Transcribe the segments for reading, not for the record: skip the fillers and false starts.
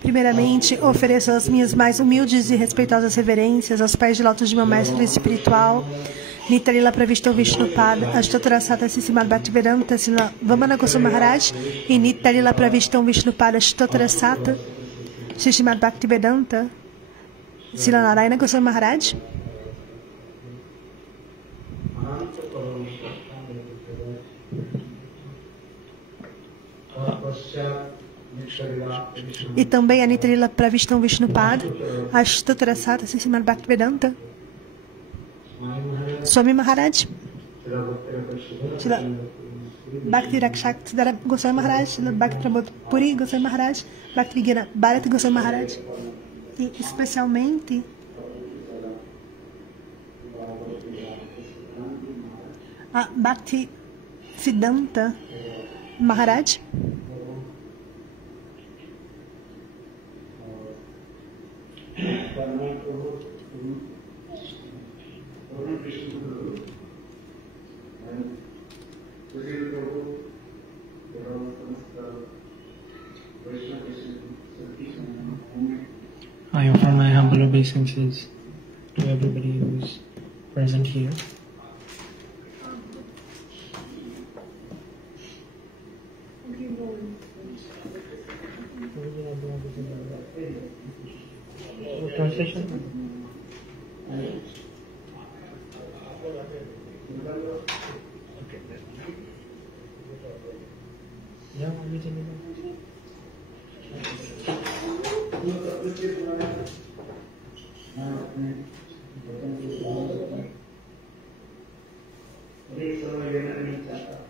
Primeiramente, ofereço as minhas mais humildes e respeitosas reverências aos pés de lótus de meu mestre espiritual, Nitarila Pravishto Vishnupada, Ashtotarasata Sissimad Bhaktivedanta, Srila Vamana Goswami Maharaj, e Nitarila Pravishto Vishnupada, Ashtotarasata Sissimad Bhaktivedanta, Srila Narayana Goswami Maharaj. E também a Nitarila Pravishtam Vishnupada, Ashtotarasata Sissimad Bhaktivedanta, Swami Maharaj, Bhakti Rakshaksidhara Goswami Maharaj, Bhakti Pramod Puri Goswami Maharaj, Bhakti Vigna Bharati Goswami Maharaj, e especialmente a Bhakti Siddhanta Maharaj, I offer my humble obeisances to everybody who is present here. Translation? Yeah,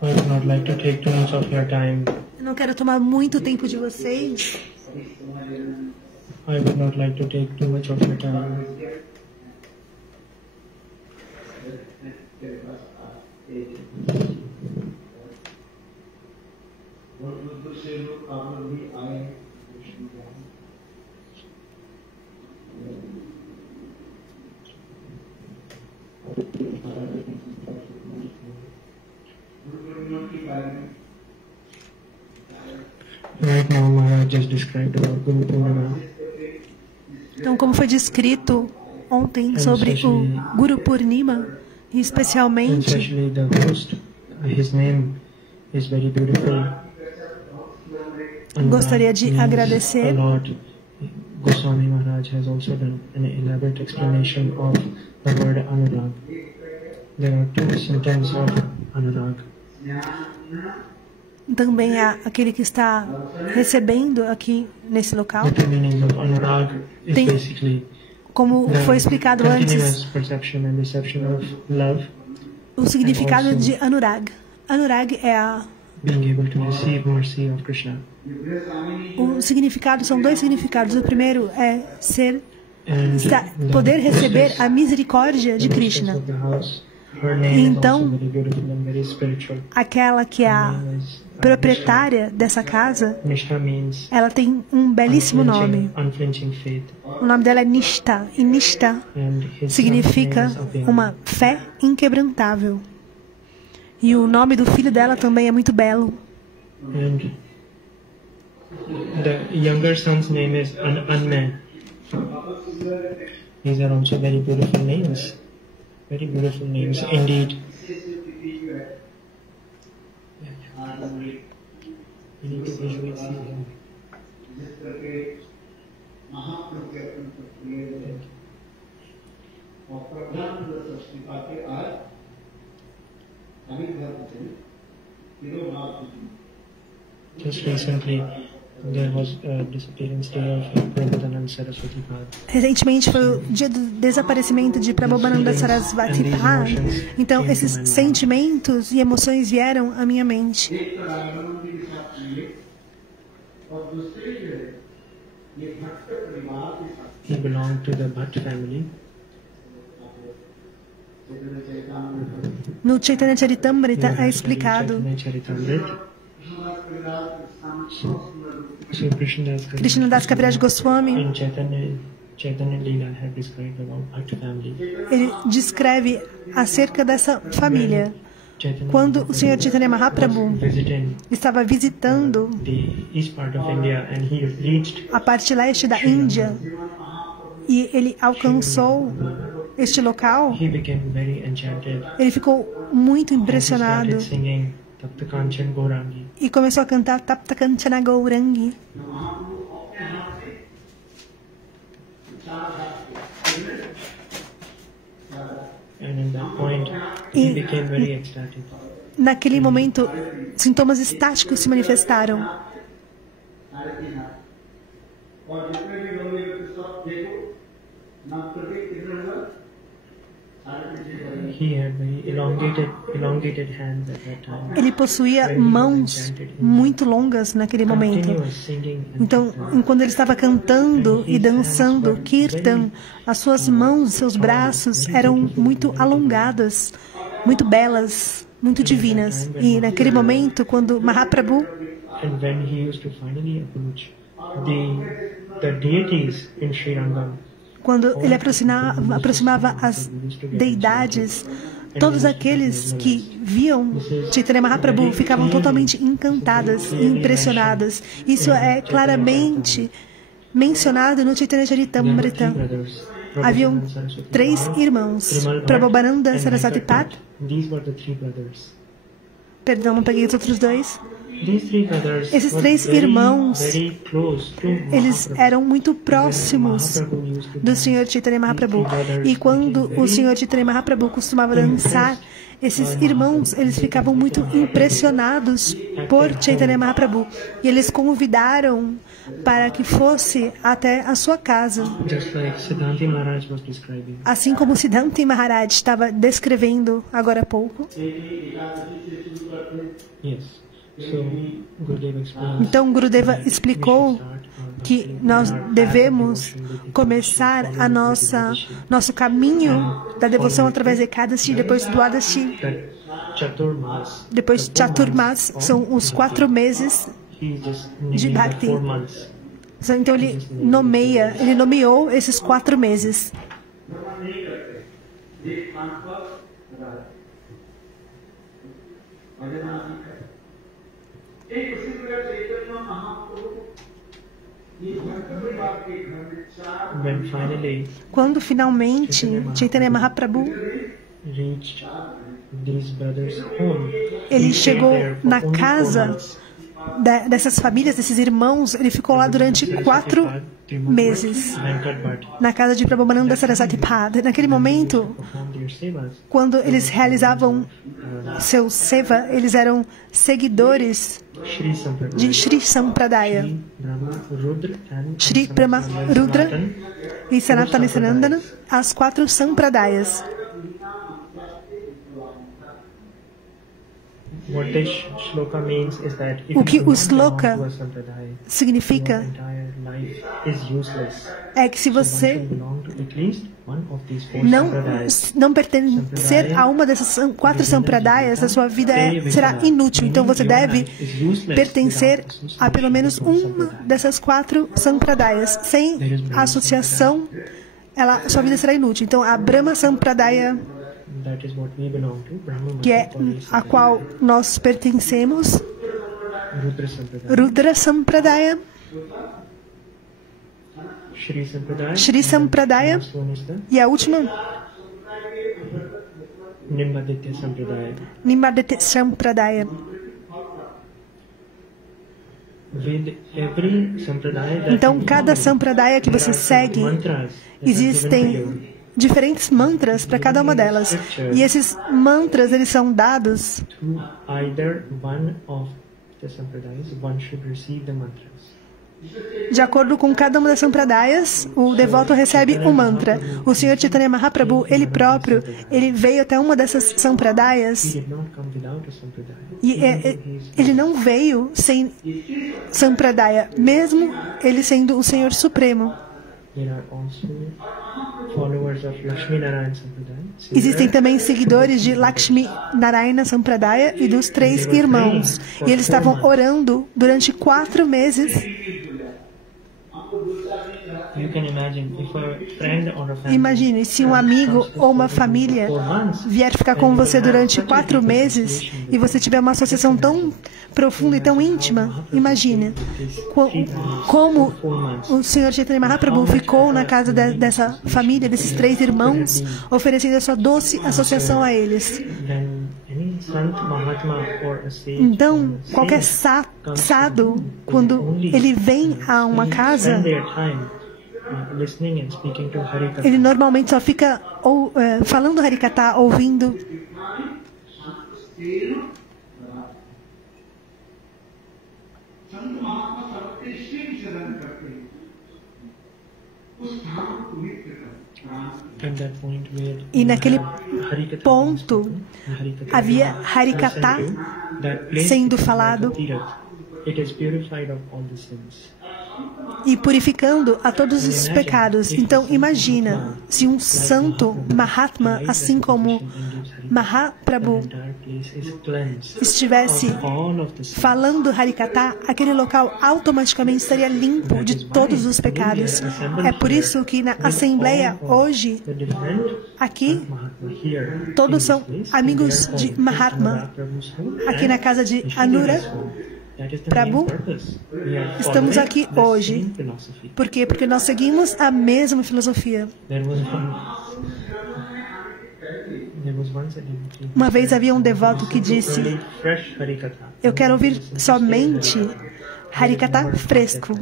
I would not like to take too much of your time. Eu não quero tomar muito tempo de vocês. I would not like to take too much of your time. Right now, Maharaj just described about Guru Purnima. Então, como foi descrito ontem sobre o Guru Purnima, especialmente Especially the host, his name is very beautiful. gostaria de agradecer. Lord Goswami Maharaj has also done an elaborate explanation of the word Anurag. There are two sentences of Anurag. Também há aquele que está recebendo aqui nesse local. The two meanings of Anurag is Tem, basically como foi explicado continuous antes, perception and reception of love, o significado de Anurag. Anurag é being able to receive mercy of Krishna. o significado, são dois significados. O primeiro é And poder receber a misericórdia de Krishna. of the house, her name is Então, also very beautiful and very spiritual. aquela que é a proprietária dessa casa, Nishtha means ela tem um belíssimo nome. unflinching faith. O nome dela é Nishta, e Nishta And his significa son's name is Abhyanga. uma fé inquebrantável. E o nome do filho dela também é muito belo. And The younger son's name is Anme. These are also very beautiful names. Very beautiful names indeed. You need to visually see him. Just recently, there was a disappearance day of Prabhupada Saraswati Pad. Recentemente foi o dia do desaparecimento de Prabhupada Saraswati Pad. Então, esses sentimentos e emoções vieram à minha mente. He belonged to the Bhatt family. No Chaitanya Charitamrita é explicado. So Krishnadas Kaviraj Goswami, in Chaitanya Leela had described about Bhatt family. ele descreve acerca dessa família. Quando o Senhor Chaitanya Mahaprabhu estava visitando The east part of India and he reached a parte leste da Índia e ele alcançou este local, he became very enchanted. ele ficou muito He impressionado started singing Tapta Kanchan Gaurangi. e começou a cantar Tapta Kanchana Gaurangi. And in that point, he became very ecstatic. Naquele momento, sintomas estáticos se manifestaram. He had very elongated hands at that time. Ele possuía mãos muito longas naquele momento. Continuous singing and Então, quando ele estava cantando e dançando Kirtan, as suas mãos, seus braços eram muito alongadas, muito belas, muito divinas. E naquele momento, quando Mahaprabhu, and when he used to finally approach the deities in Sri Rangam, quando ele aproximava as deidades, todos aqueles que viam Chaitanya Mahaprabhu ficavam totalmente encantadas e impressionadas. Isso é claramente mencionado no Chaitanya Charitamrita. Haviam 3 irmãos, Prabhupada Saraswati Pad. These were the 3 brothers. Perdão, não peguei os outros 2. These 3 brothers Esses were 3 irmãos, very close to eles Mahaprabhu. eram muito próximos do Senhor Chaitanya Mahaprabhu. E quando o Senhor Chaitanya Mahaprabhu costumava dançar, esses irmãos, eles ficavam muito impressionados por Chaitanya Mahaprabhu. E eles convidaram para que fosse até a sua casa. Just like Siddhanti Maharaj was describing. Assim como Siddhanti Maharaj estava descrevendo agora há pouco. Yes. So, Gurudeva explained Então, Gurudeva explicou que nós devemos começar a nosso caminho da devoção através de Ekadasi, depois do Adasti, that Chaturmas, depois Chaturmas, são os 4 meses he just de named Bhakti. the 4 months. Então ele nomeou esses 4 meses. When finally Quando finalmente Chaitanya Mahaprabhu reached these brothers' home, ele he stayed chegou there for na only 4 casa months. dessas famílias, desses irmãos, ele ficou lá durante 4 meses, na casa de Prabhupada Saraswati Pad. Naquele momento, quando eles realizavam seu seva, eles eram seguidores de Shri Sampradaya, Shri Brahma Rudra e Sanatana Sanandana, as 4 Sampradayas. O que o sloka significa é que se você não pertencer a uma dessas 4 sampradayas, a sua vida será inútil. Então você deve pertencer a pelo menos uma dessas 4 sampradayas. Sem associação, sua vida será inútil. Então a Brahma Sampradaya, que é a qual nós pertencemos, Rudra Sampradaya, Shri Sampradaya e a última, Nimbaditya Sampradaya. Então, cada Sampradaya que você segue, existem diferentes mantras para cada uma delas. E esses mantras, eles são dados de acordo com cada uma das Sampradayas. O devoto recebe um mantra. O Sr. Chaitanya Mahaprabhu, ele próprio, ele veio até uma dessas Sampradayas e ele não veio sem Sampradaya, mesmo ele sendo o Senhor Supremo. Existem também seguidores de Lakshmi Narayana Sampradaya e dos 3 irmãos. E eles estavam orando durante 4 meses. Imagine se um amigo ou uma família vier ficar com você durante 4 meses e você tiver uma associação tão profunda e tão íntima. Imagine como o Sr. Chaitanya Mahaprabhu ficou na casa dessa família, desses 3 irmãos, oferecendo a sua doce associação a eles. Então, qualquer sadhu, quando ele vem a uma casa, ele normalmente só fica falando Harikatha, ouvindo. E naquele ponto havia Harikatha sendo falado e purificando a todos os pecados. Então imagina se um santo Mahatma, assim como Mahaprabhu, estivesse falando Harikatha, aquele local automaticamente estaria limpo de todos os pecados. É por isso que na Assembleia hoje, aqui, todos são amigos de Mahatma. Aqui na casa de Anura Prabhu, estamos aqui hoje. Por quê? Porque nós seguimos a mesma filosofia. Uma vez havia um devoto que disse: eu quero ouvir somente Harikatha fresco,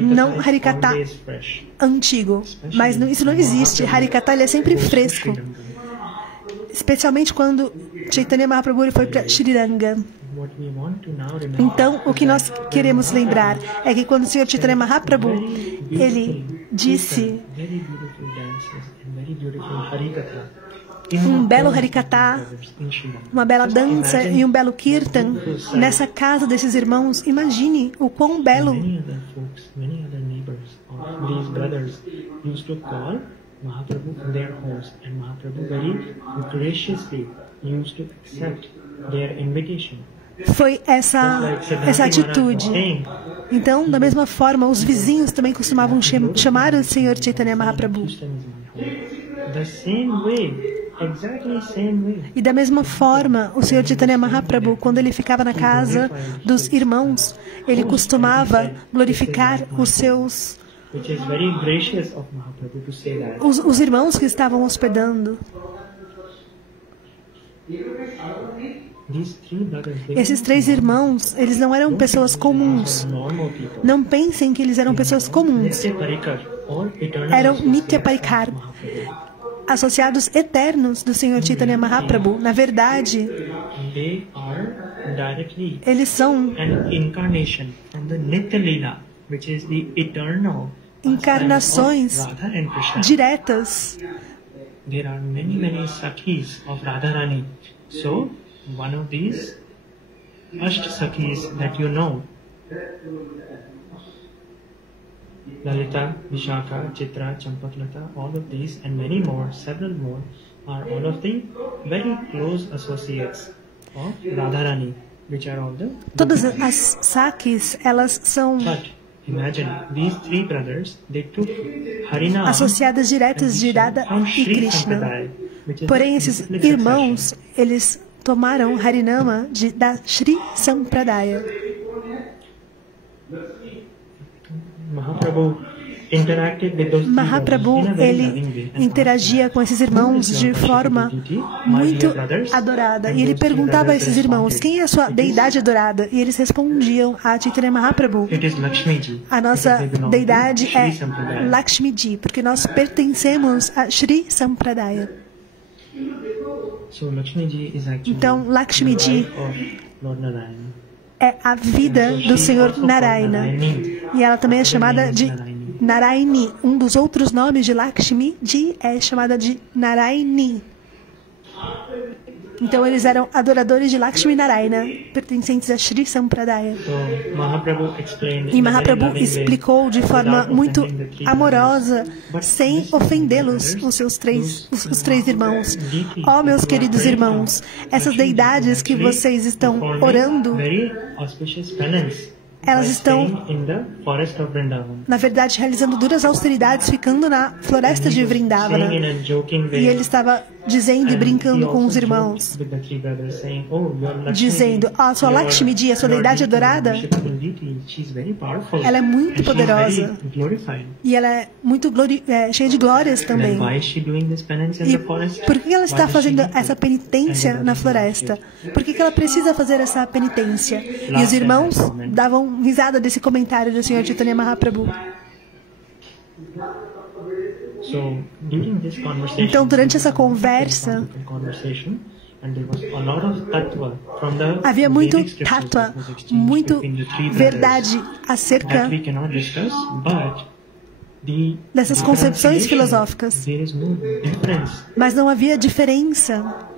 não Harikatha antigo. Mas isso não existe. Harikatha ele é sempre fresco, especialmente quando Chaitanya Mahaprabhu foi para Sriranga. Então, o que nós queremos lembrar é que quando o Sr. Chaitanya Mahaprabhu, ele disse um belo Harikatha, uma bela dança e um belo Kirtan nessa casa desses irmãos, imagine o quão belo. Mahaprabhu in their homes, and Mahaprabhu very graciously used to accept their invitation. Foi essa atitude. Então, da mesma forma, os vizinhos também costumavam chamar o Sr. Chaitanya Mahaprabhu. E da mesma forma, o Sr. Chaitanya Mahaprabhu, quando ele ficava na casa dos irmãos, ele costumava glorificar os irmãos que estavam hospedando. Esses 3 irmãos, eles não eram pessoas comuns. Não pensem que eles eram pessoas comuns. Eram Nitya Parikar, associados eternos do Sr. Chaitanya Mahaprabhu. Na verdade, eles são encarnações diretas. There are many Sakhis of Radharani. So, one of these Asht Sakhis that you know, Lalita, Vishaka, Chitra, Champaklata, all of these and many more, several more, are all of the very close associates of Radharani, which are all the... Todas as Sakhis, elas são... Imagine, these 3 brothers, they took Harinam, associadas diretas de Radha e Krishna. Porém, esses irmãos, eles tomaram Harinama da Sri Sampradaya. Mahaprabhu, ele interagia com esses irmãos de forma muito adorada. E ele perguntava a esses irmãos, quem é a sua deidade adorada? E eles respondiam a Chaitanya Mahaprabhu, a nossa deidade é Lakshmiji, porque nós pertencemos a Sri Sampradaya. Então, Lakshmiji é a vida do Senhor Narayana. E ela também é chamada de Narayani. Um dos outros nomes de Lakshmiji é chamada de Narayani. Então eles eram adoradores de Lakshmi Narayana, pertencentes a Sri Sampradaya. E Mahaprabhu explicou de forma muito amorosa, sem ofendê-los, os três irmãos. Ó, meus queridos irmãos, essas deidades que vocês estão orando, elas estão, na verdade, realizando duras austeridades, ficando na floresta de Vrindavana. E ele estava dizendo e brincando com os irmãos, dizendo, a sua Lakshmiji, a sua deidade adorada, ela é muito poderosa e ela é muito cheia de glórias também. E por que ela está fazendo essa penitência na floresta? Por que ela precisa fazer essa penitência? E os irmãos davam risada desse comentário do Sr. Chaitanya Mahaprabhu. Então, durante essa conversa, havia muito tattva, muito verdade acerca dessas concepções filosóficas. Mas não havia diferença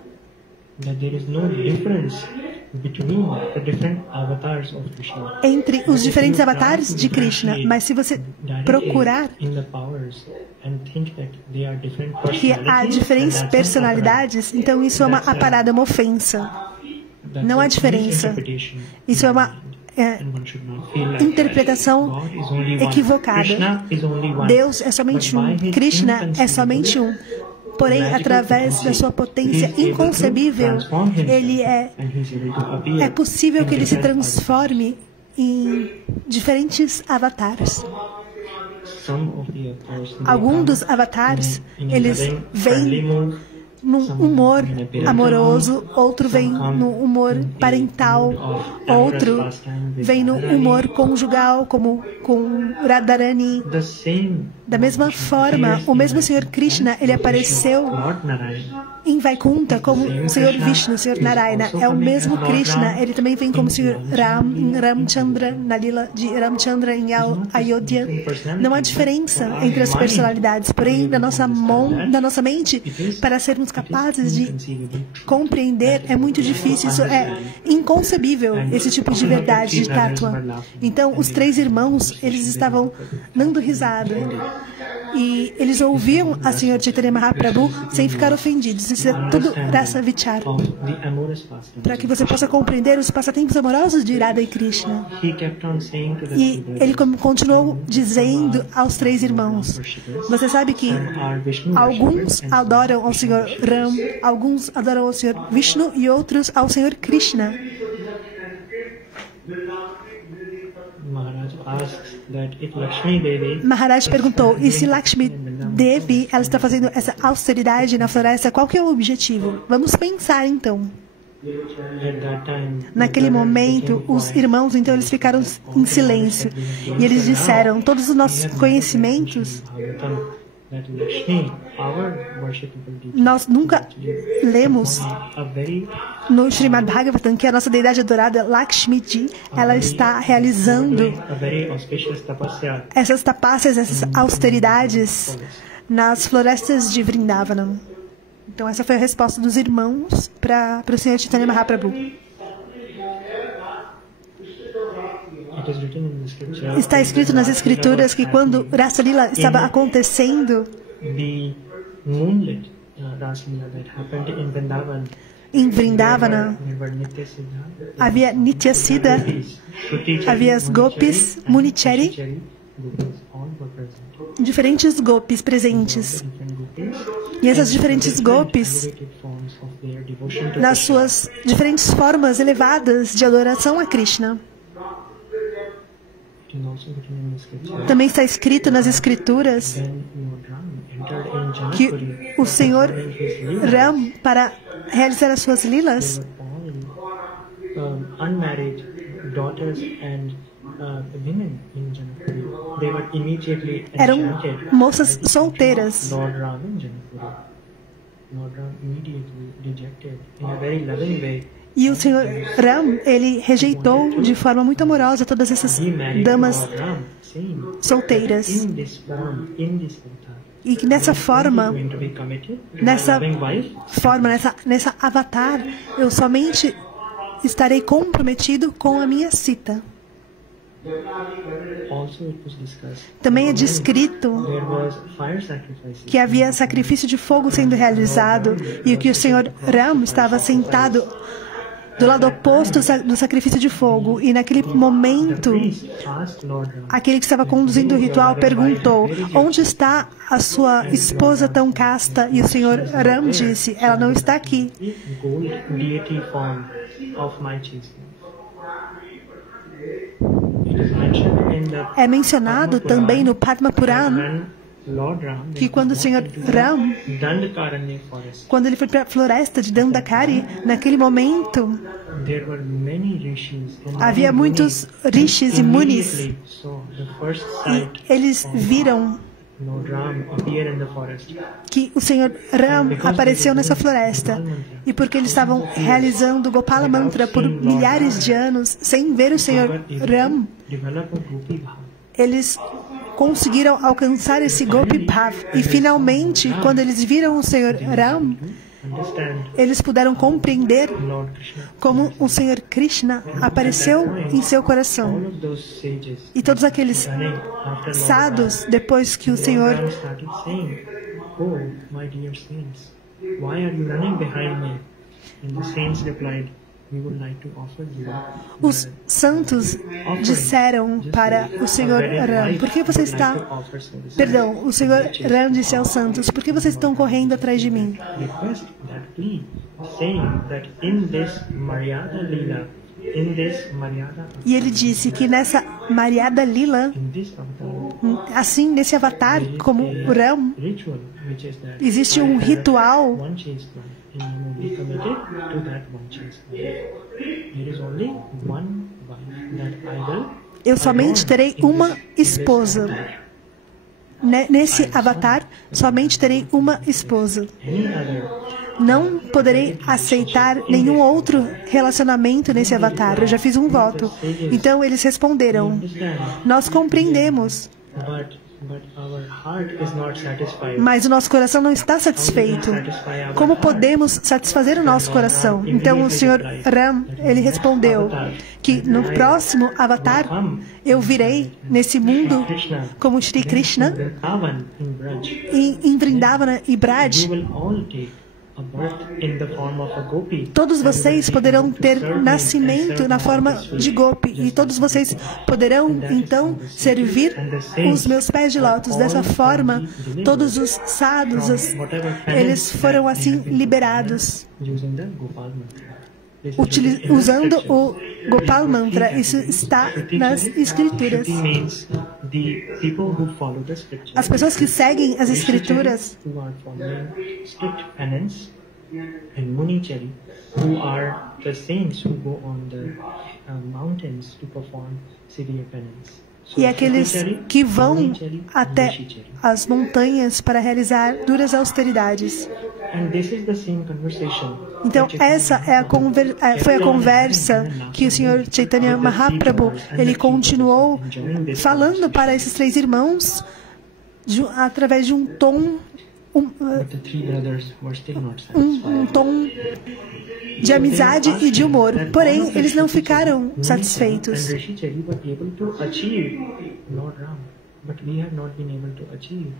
entre os diferentes avatares de Krishna. Mas se você procurar que há diferentes personalidades, então isso é uma aparada, uma ofensa. Não há diferença. Isso é uma interpretação equivocada. Deus é somente um. Krishna é somente um. Porém, através da sua potência inconcebível, é possível que ele se transforme em diferentes avatares. Alguns dos avatares, eles vêm num humor amoroso, outro vem no humor parental, outro vem no humor conjugal, como com Radharani. Da mesma forma, o mesmo Senhor Krishna, ele apareceu em Vaikunta como o Senhor Vishnu, o Senhor Narayana. É o mesmo Krishna, ele também vem como o Senhor Ram, em Ramchandra, na lila de Ramchandra em Ayodhya. Não há diferença entre as personalidades, porém, na nossa mente, para sermos capazes de compreender, é muito difícil, isso é inconcebível, esse tipo de verdade, de tattva. Então, os três irmãos, eles estavam dando risada. E eles ouviam a Sr. Chaitanya Mahaprabhu sem ficar ofendidos. Isso é tudo rasa vichar. Para que você possa compreender os passatempos amorosos de Radha e Krishna. E ele continuou dizendo aos três irmãos, você sabe que alguns adoram ao Sr. Ram, alguns adoram ao Sr. Vishnu e outros ao Sr. Krishna. Maharaj perguntou, e se Lakshmi Devi, ela está fazendo essa austeridade na floresta, qual que é o objetivo? Vamos pensar então. Naquele momento, os irmãos, então, eles ficaram em silêncio. E eles disseram, todos os nossos conhecimentos, nós nunca lemos no Srimad Bhagavatam que a nossa deidade adorada, Lakshmiji, ela está realizando essas tapassias, essas austeridades nas florestas de Vrindavanam. Então essa foi a resposta dos irmãos para o Sr. Chaitanya Mahaprabhu. Está escrito nas escrituras que quando Rasa Lila estava acontecendo em Vrindavana, havia Nityasiddha, havia as gopis, Munichari, diferentes gopis presentes. E essas diferentes gopis, devotion to nas Krishna. suas diferentes formas elevadas de adoração a Krishna. It is also written in the scripture. Também está escrito nas Escrituras When Lord Ram entered in que Janakpuri, o Senhor performing his leela, Ram, para realizar as suas lilas, they were all unmarried daughters and women in Janakpuri. They were immediately eram enchanted moças by the solteiras. Lord Ram in Janakpuri. Lord Ram immediately rejected in a very loving way. E o Senhor Ram, ele rejeitou de forma muito amorosa todas essas He married damas Lord Ram, saying solteiras. in this form, in this avatar, E que nessa forma, going to be committed to nessa my loving wife. nessa avatar, eu somente estarei comprometido com a minha Sita. Also, it was discussed. Também é descrito There was fire sacrifices. que havia sacrifício de fogo sendo realizado e que o Senhor Ram estava sentado do lado oposto do sacrifício de fogo. E naquele momento, Priest asked Lord Ram, aquele que estava conduzindo o ritual perguntou: onde está a sua esposa tão casta? E o Senhor Ram disse: ela não está aqui. "The gold deity form of my chastening." It is mentioned in the É mencionado também no Padma Purana when Lord Ram que quando o Senhor Ram, Dandakaranya forest, quando ele foi para a floresta de Dandakari, naquele momento there were many rishis and havia many muitos munis. rishis e munis, Immediately saw the first e sight eles viram Lord Ram appear in the forest. que o Senhor Ram apareceu nessa floresta. E porque eles estavam realizando o Gopala Mantra por milhares de anos, sem ver o Senhor Ram, Develop a Gopi Bhav. eles conseguiram alcançar esse Gopi Bhav. E finalmente, quando eles viram o Senhor Ram, Understand eles puderam compreender Lord Krishna. como o Senhor Krishna apareceu em seu coração. All of those sages E todos aqueles running after Lord sábios, depois que o Lord Senhor Ram started saying, "Oh, my dear saints, why are you running behind me?" And the saints replied, "We would like to offer you os santos disseram para o Senhor Ram: por que você está... Perdão, o Senhor Ram disse aos santos: por que vocês estão correndo atrás de mim? request that plea, saying that in this Maryada Leela, in this Maryada, E ele disse que nessa Maryada Lila, in this avatar, assim, nesse avatar, como o Ram, ritual, which is that existe um ritual one chaste one, and you will be committed to that one chaste one. There is only one wife that I will. eu somente terei uma esposa. Nesse avatar, somente terei uma esposa. Any other, Não poderei aceitar nenhum outro relacionamento nesse avatar. Eu já fiz um voto. Então eles responderam: understand, nós compreendemos, but our heart is not satisfied. mas o nosso coração não está satisfeito. Como podemos satisfazer o nosso coração? Então o Senhor Ram, ele respondeu que no próximo avatar eu virei nesse mundo como Shri Krishna Vrindavan in Braj, em Vrindavana e Braj. you will all take a birth in the form of a gopi. Todos vocês poderão ter nascimento na forma de Gopi, e todos vocês poderão então servir os meus pés de lótus. Dessa forma, todos os sadhus, eles foram assim liberados, Using the Gopal mantra. This is usando o Gopal Mantra. Isso está nas Escrituras. Shruti means the people who follow the scripture. As pessoas que seguem as Escrituras, Who are following strict penance, and Munichari, who are the saints who go on the mountains to perform severe penance. So, e aqueles Shruti-chari, que vão Munichari, até Rishi-chari. as montanhas para realizar duras austeridades. And this is the same conversation. Então essa é foi a conversa que o Senhor Chaitanya Mahaprabhu ele continuou falando para esses três irmãos através de um tom But the three brothers were still not satisfied. um tom de amizade e de humor. Porém, eles não ficaram satisfeitos. And Rishi-chari were able to achieve Lord Ram, but we have not been able to achieve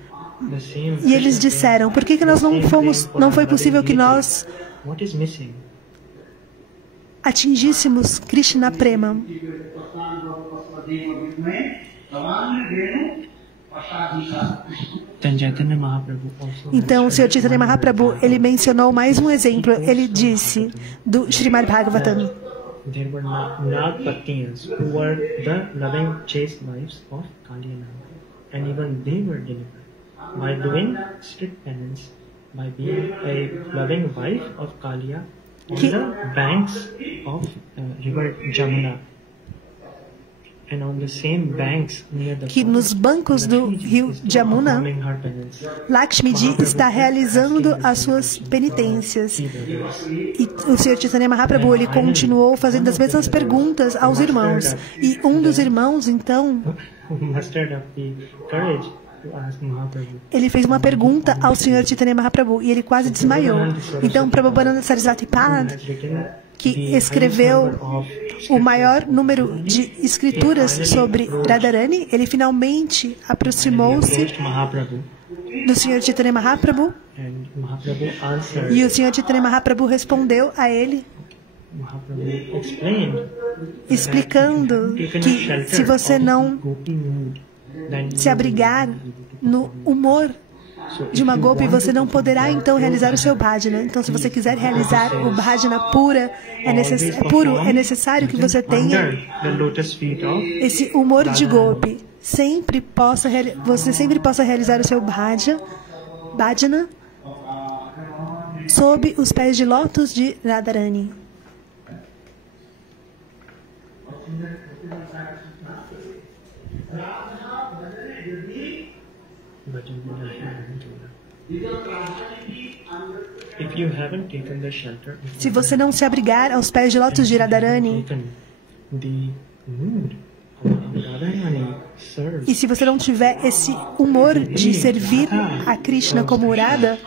the same. E eles disseram: por que nós não foi possível que nós What is missing? atingíssemos Krishna Prema? Then Chaitanya Mahaprabhu also Então, o Sr. mentioned Chaitanya one Mahaprabhu, more ele example. mencionou mais um exemplo. Ele disse, do Srimad Bhagavatam, There were Nagpatiyas who were the loving chaste wives of Kali and Naga, and even they were delivered by doing strict penance, by being a loving wife of Kaliya on the banks of river Jamuna. And on the same banks near the que nos bancos do rio Jamuna, performing her penance. Lakshmiji está realizando as suas penitências. E o Sr. Chaitanya Mahaprabhu, ele continuou fazendo as mesmas perguntas aos irmãos. E um dos irmãos, então, Mustered up the courage to ask Mahaprabhu. ele fez uma pergunta ao Sr. Chaitanya Mahaprabhu e ele quase desmaiou. Então, Prabhupada Sarasvati Pad, Has written que the highest escreveu number of o maior número de escrituras sobre Radharani, ele finalmente aproximou-se approached Mahaprabhu, do Sr. Chaitanya Mahaprabhu and Mahaprabhu answered. e o Sr. Chaitanya Mahaprabhu respondeu a ele, Mahaprabhu explained explicando que se você não se abrigar no humor de uma Gopi, você não poderá então realizar o seu bhajana. Então, se você quiser realizar o bhajana puro, é necessário que você tenha esse humor de Gopi. Você sempre possa realizar o seu bhajana sob os pés de lótus de Radharani. Se você não se abrigar aos pés de lótus de Radharani, e se você não tiver esse humor de servir a Krishna como Radha,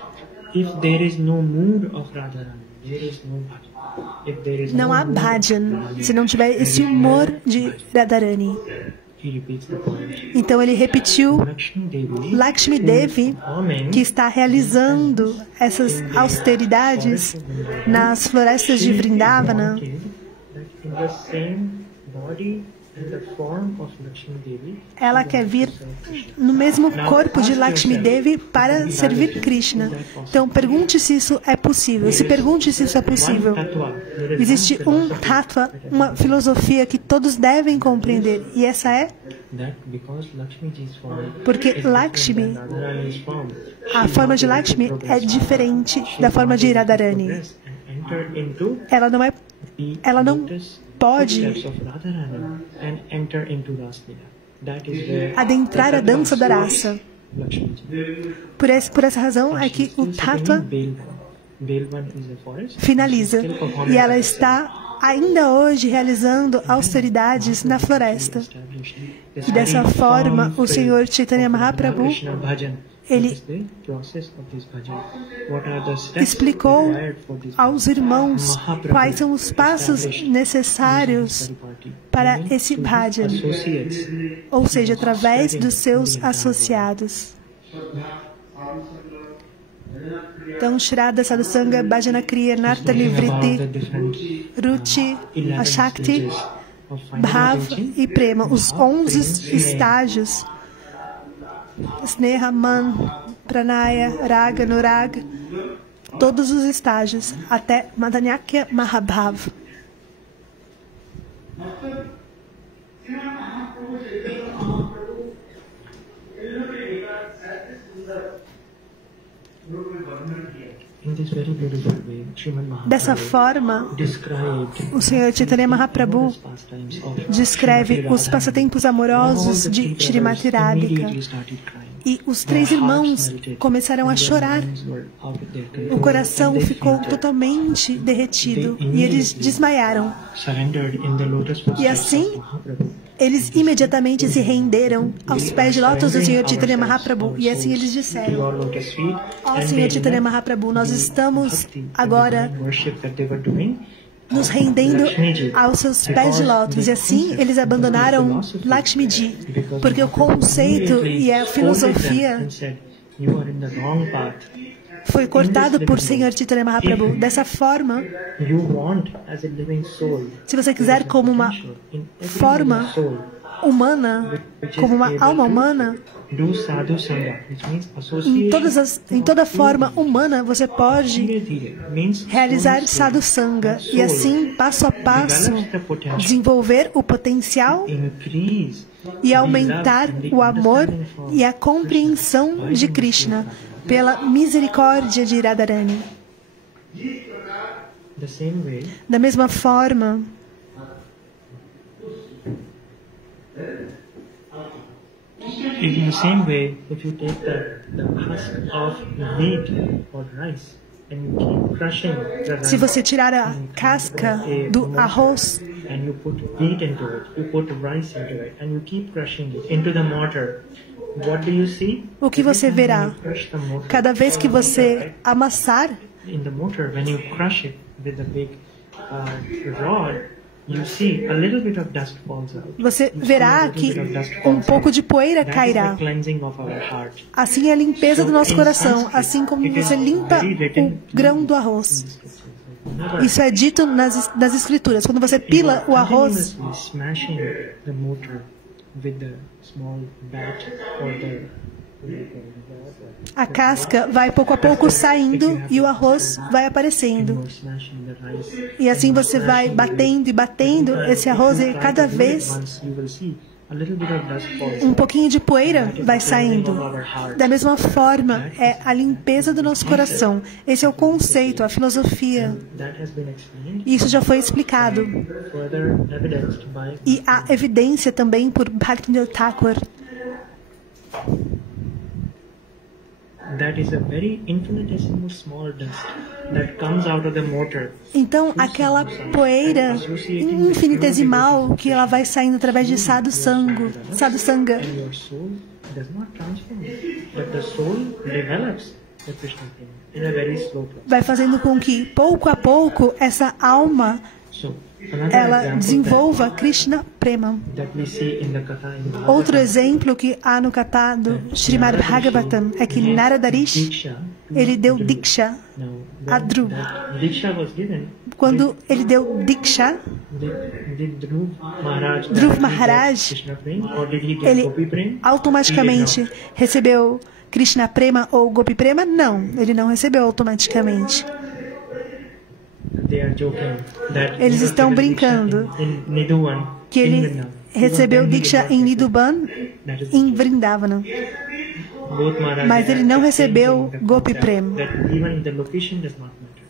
não há bhajan. Se não tiver esse humor de Radharani. Então ele repetiu Lakshmi Devi, que está realizando essas austeridades nas florestas de Vrindavana. Ela quer vir no mesmo corpo de Lakshmi Devi para servir Krishna. Então pergunte se isso é possível. Se pergunte se isso é possível. Existe um tattva, uma filosofia que todos devem compreender. E essa é porque Lakshmi, a forma de Lakshmi é diferente da forma de Radharani. Ela não pode adentrar a dança da raça. Por essa razão é que o Tattva finaliza. E ela está ainda hoje realizando austeridades na floresta. E dessa forma, o Senhor Chaitanya Mahaprabhu, ele explicou aos irmãos quais são os passos necessários para esse bhajan, ou seja, através dos seus associados. Então, Shraddha, Sadhusanga, Bhajana Kriya, Nartali, Vritti, Ruchi, Ashakti, Bhav e Prema, os 11 estágios, Sneha, Man, Pranaya, Raga, Nuraga, todos os estágios, até Madanyakya Mahabhav. Dessa forma, o Senhor Chaitanya Mahaprabhu descreve os passatempos amorosos de Shrimati Radhika. E os 3 irmãos começaram a chorar. O coração ficou totalmente derretido e eles desmaiaram. E assim, eles imediatamente se renderam aos pés de lótus do Senhor Chaitanya Mahaprabhu. E assim eles disseram: ó Senhor Chaitanya Mahaprabhu, nós estamos agora nos rendendo aos seus pés de lótus. E assim eles abandonaram Lakshmiji, porque o conceito e a filosofia foi cortado por Senhor Chaitanya Mahaprabhu. Dessa forma, se você quiser como uma forma humana, como uma alma humana, do sadhu sangha, which means association. Em toda forma humana, você pode realizar sadhu sangha e assim, passo a passo, desenvolver o potencial e aumentar o amor e a compreensão de Krishna pela misericórdia de Radharani. Da mesma forma, in the same way, if you take the husk of wheat or rice and you keep crushing the rice, se você tirar a casca do arroz and you put wheat into it, you put rice into it, and you keep crushing it into the mortar, what do you see? O que você verá? Cada vez que você amassar in the mortar, when you crush it with a big rod, you see a little bit of dust falls out. Você verá que um pouco de poeira cairá. Assim é a limpeza do nosso coração, assim como você limpa o grão do arroz. Isso é dito nas escrituras. Quando você pila o arroz, a casca vai pouco a pouco saindo e o arroz vai aparecendo. E assim você vai batendo e batendo esse arroz e cada vez um pouquinho de poeira vai saindo. Da mesma forma, é a limpeza do nosso coração. Esse é o conceito, a filosofia. Isso já foi explicado. E há evidência também por Bhaktivinoda Thakur. That is a very infinitesimal small dust that comes out of the mortar. Então, aquela poeira infinitesimal que ela vai saindo através de sadhu sangha. And your soul does not transform, but the soul develops the Krishna prema in a very slow process. Vai fazendo com que, pouco a pouco, essa alma ela desenvolva Krishna Prema. Outro exemplo que há no Katha do Srimad Bhagavatam é que Narada Rishi, ele deu Diksha a Dhruv. Quando ele deu Diksha, Dhruv Maharaj, ele automaticamente recebeu Krishna Prema ou Gopi Prema? Não, ele não recebeu automaticamente. Eles estão brincando que ele recebeu Diksha em Nidhuban, em Vrindavana. Mas ele não recebeu Gopi Prema.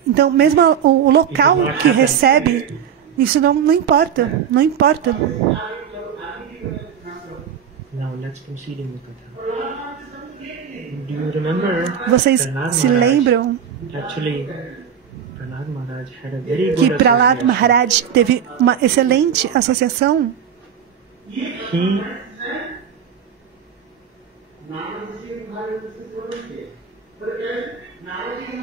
Então, mesmo o local que recebe, isso não importa. Não importa. Vocês se lembram que Prahlad Maharaj teve uma excelente associação?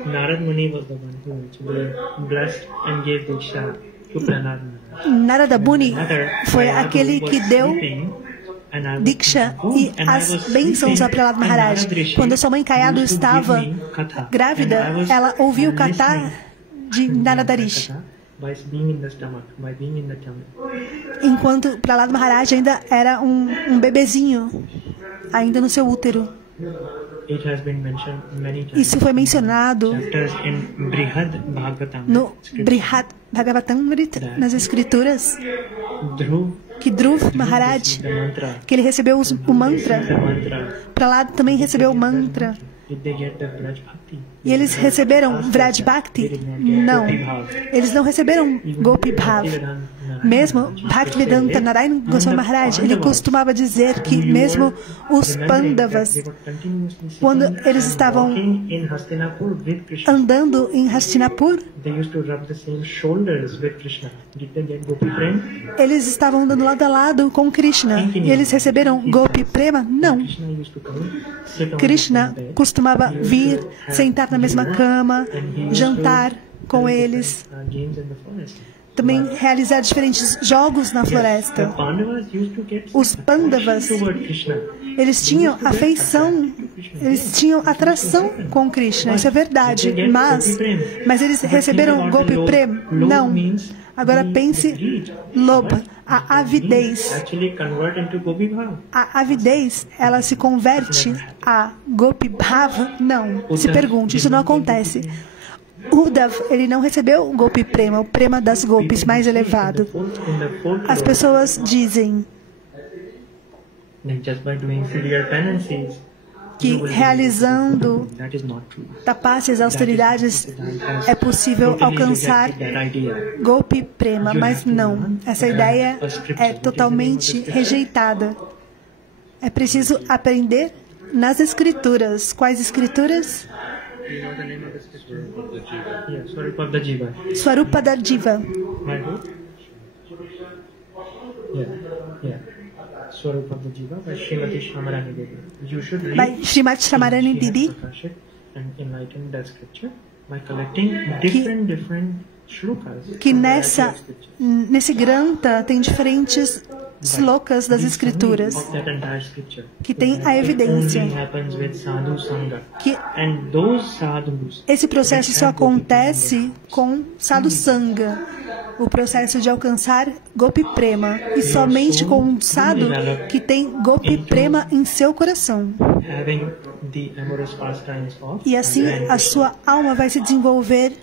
Narad Muni was the one who actually blessed and gave Diksha to Prahlad Maharaj. Narada Muni foi aquele que deu Diksha e as bênçãos a Prahlad Maharaj. Quando sua mãe Kayadu estava grávida, ela ouviu o Katha de Narada Rishi. Enquanto Prahlad Maharaj ainda era um bebezinho, ainda no seu útero. Isso foi mencionado no Brihad Bhagavatamrita, nas escrituras, que Dhruv Maharaj, que ele recebeu o mantra. Prahlad também recebeu o mantra. E eles receberam Vraj Bhakti? Não. Eles não receberam Gopi Bhav. Mesmo Bhaktivedanta Narayana Goswami Maharaj, ele costumava dizer que mesmo os Pandavas, quando eles estavam andando em Hastinapur, eles estavam andando lado a lado com Krishna. E eles receberam Gopi Prema? Não. Krishna costumava vir, sentar na mesma cama, jantar com eles, também realizar diferentes jogos na floresta. Os Pandavas, eles tinham afeição, eles tinham atração com Krishna, isso é verdade, mas eles receberam Gopi Prema? Não. Agora pense Lobha. A avidez. Actually convert into Gopi Bhava. A avidez, ela se converte a Gopi Bhava? Não. Se pergunte, isso não acontece. Uddhav, ele não recebeu o Gopi Prema, o Prema das Gopis mais elevado. As pessoas dizem que realizando tapasas, austeridades, é possível alcançar Gopi Prema, mas não. Essa ideia é totalmente rejeitada. É preciso aprender nas escrituras. Quais escrituras? Swarupa da Jiva. Swarupa da Jiva by Srimati Shramarani Devi. You should read By Srimati Shramarani Devi. And enlighten that scripture by collecting different shlokas. Que nesse granta tem diferentes slokas das escrituras que tem a evidência que esse processo só acontece com sadhu sangha, o processo de alcançar Gopi Prema, e somente com um sadhu que tem Gopi Prema em seu coração. E assim a sua alma vai se desenvolver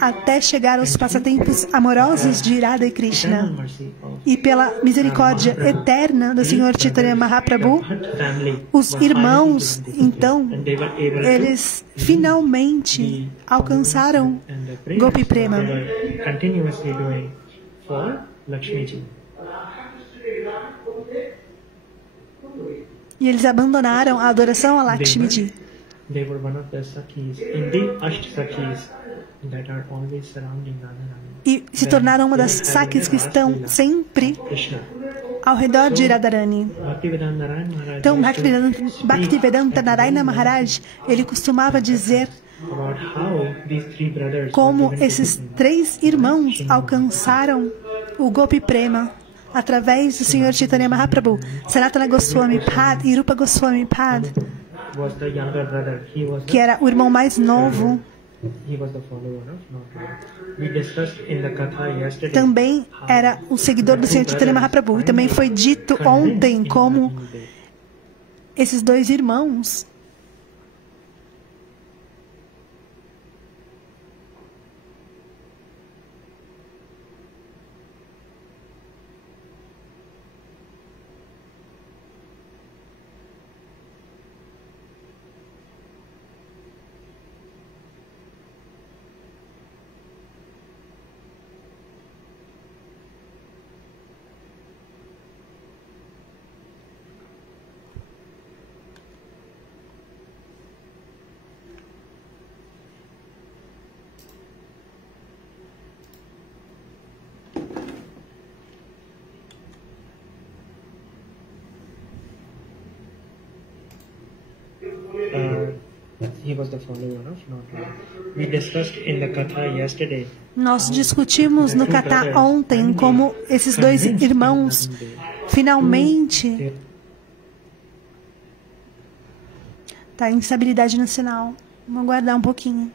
até chegar aos passatempos amorosos de Radha e Krishna. E pela misericórdia eterna do Senhor Chaitanya Mahaprabhu, os irmãos, então, eles finalmente alcançaram Gopi Prema. E eles abandonaram a adoração a Lakshmi Ji. They were one of the Sakhis, in the Asht Sakhis that are always surrounding Radharani. E se tornaram uma das Sakhis que estão sempre ao redor de Radharani. Então, Bhaktivedanta Narayana Maharaj, ele costumava dizer como esses 3 irmãos alcançaram o Gopi Prema através do Senhor Chaitanya Mahaprabhu, Sanatana Goswami Pad e Rupa Goswami Pad, que era o irmão mais novo. Também era o seguidor do Senhor Chaitanya Mahaprabhu. E também foi dito ontem como esses 2 irmãos Nós discutimos no Katha ontem como esses 2 irmãos finalmente tá em instabilidade nacional. Vamos aguardar um pouquinho.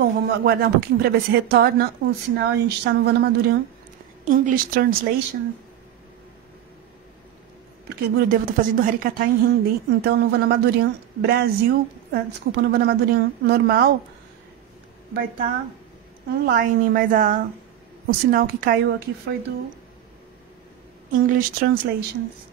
Bom, vamos aguardar um pouquinho para ver se retorna o sinal. A gente está no Vana Madhuryan English Translation. Porque o Gurudev está fazendo Harikata em Hindi. Então, no Vana Madhuryan Brasil, no Vana Madhuryan normal, vai estar online. Mas o sinal que caiu aqui foi do English Translations.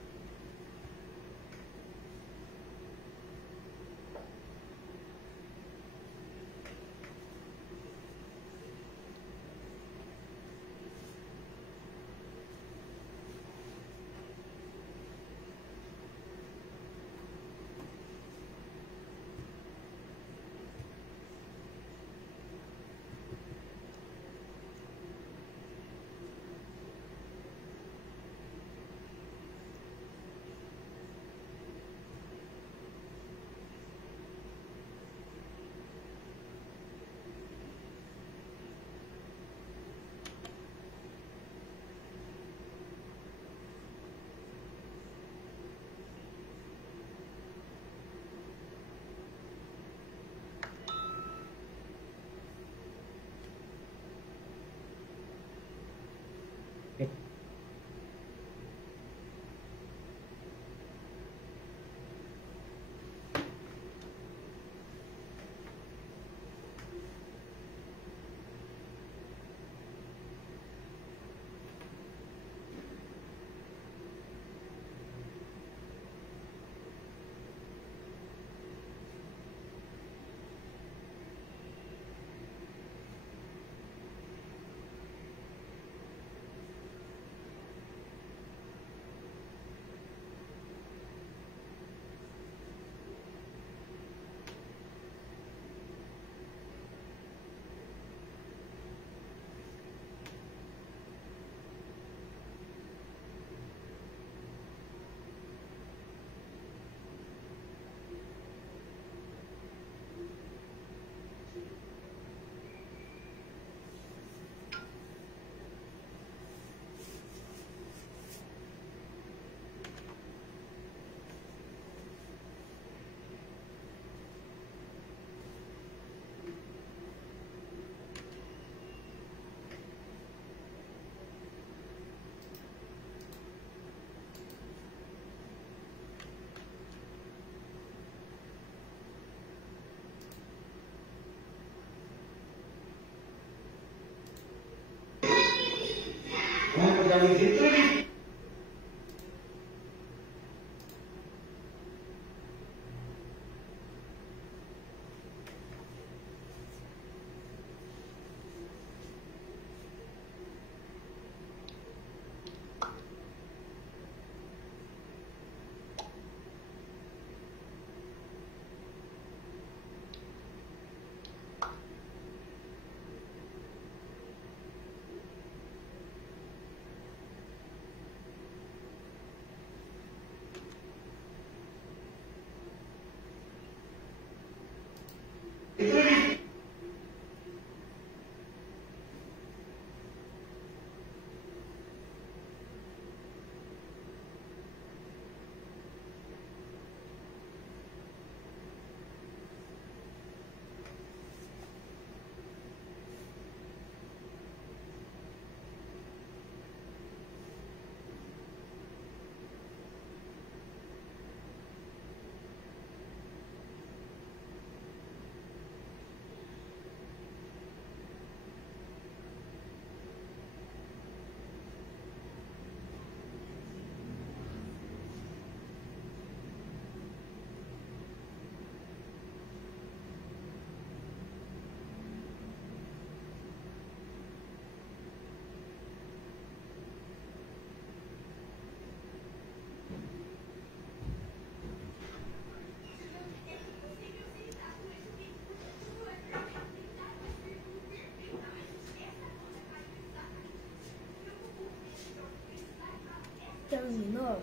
Terminou?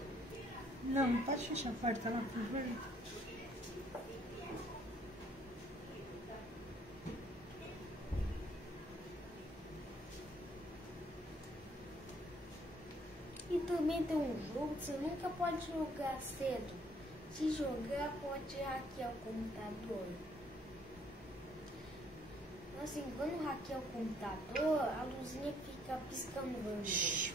Não, pode fechar a porta lá, por favor. E também tem um jogo que você nunca pode jogar cedo. Se jogar, pode hackear o computador. Assim, quando hackeia o computador, a luzinha fica piscando verde.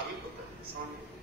अभी होता है